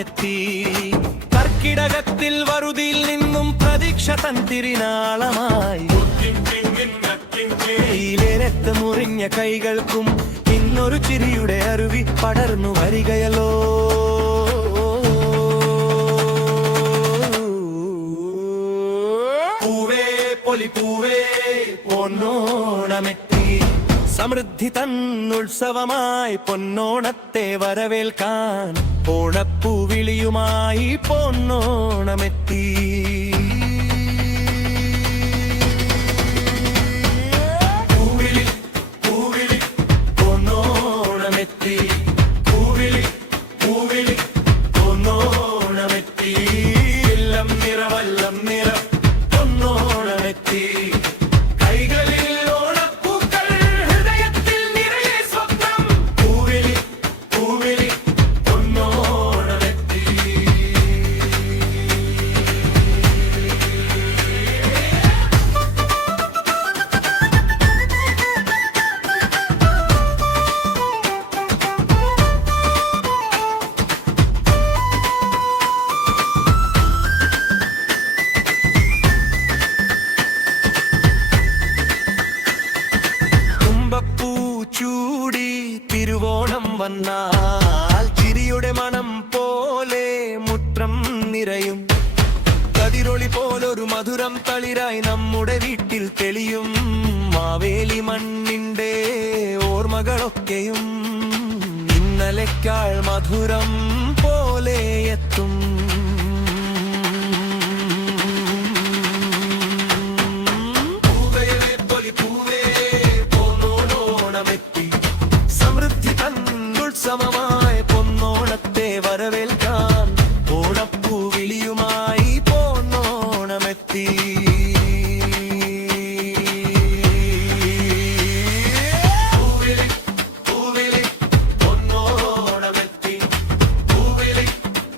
പൊന്നോണമെത്തി. കർക്കിടകത്തിൽ വറുതിയിൽ നിന്നും പ്രതീക്ഷ തൻ തിരിനാളമായി. യിലേരത്ത് മുറിഞ്ഞ കൈകൾക്കും ഇന്നൊരു ചിരിയുടെ അരുവി പടർന്നു വരികയല്ലോ. പൂവേ പൊലിപ്പൂവേ പൊന്നോണമെത്തി. സമൃദ്ധി തന്നുത്സവമായി പൊന്നോണത്തെ വരവേൽക്കാൻ ഓണപ്പൂവിളിയുമായി പൊന്നോണമെത്തി. പൂവിളി പൂവിളി പൊന്നോണമെത്തി. പൂവിളി പൂവിളി പൊന്നോണമെത്തി. ഇല്ലം നിറവല്ലം നിറ പൊന്നോണമെത്തി. ചൂടി തിരുവോണം വന്നാൽ ചിരിയുടെ മണം പോലെ മുറ്റം നിറയും. കതിരൊളി പോലൊരു മധുരം തളിരായി നമ്മുടെ വീട്ടിൽ തെളിയും. മാവേലി മണ്ണിന്റെ ഓർമ്മകളൊക്കെയും ഇന്നലെക്കാൾ മധുരം പോലെ എത്തും. സമമായി പൊന്നോണത്തെ വരവേൽക്കാൻ ഓണപ്പൂവിളിയുമായി പൊന്നോണമെത്തി. പൂവിളി പൂവിളി പൊന്നോണമെത്തി. പൂവിളി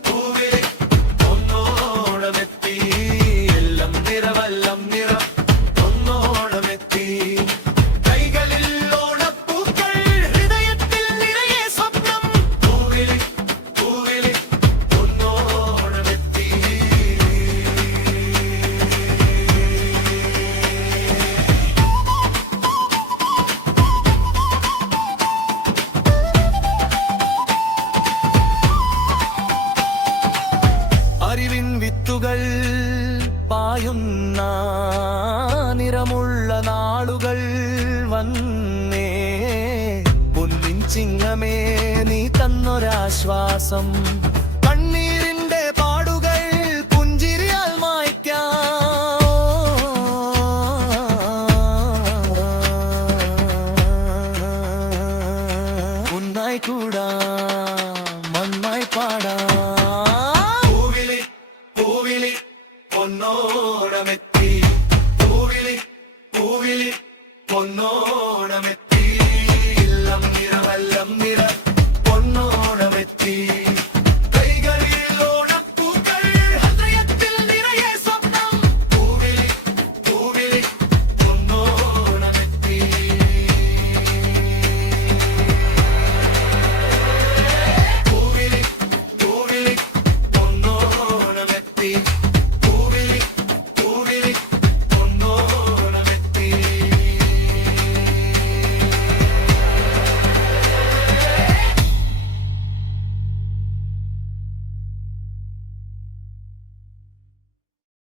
പൂവിളി പൊന്നോണമെത്തി. എല്ലാം നിറവല്ലം നിറ പൊന്നോണമെത്തി. അറിവിൻ വിത്തുകൾ പായുന്ന നിറമുള്ള നാളുകൾ വന്നേ. പൊന്നിൻ ചിങ്ങമേ നീ തന്നൊരാശ്വാസം. കണ്ണീരിന്റെ പാടുകൾ പുഞ്ചിരിയാൽ മായ്ക്കാം. ഒന്നായി കൂടാം മണ്ണായി പാടാം. പൂവിളി പൊന്നോണമെത്തി. പൂവിളി പൂവിളി പൊന്നോണമെത്തി. ഇല്ലം നിറവല്ലം നിറ പൊന്നോണമെത്തി.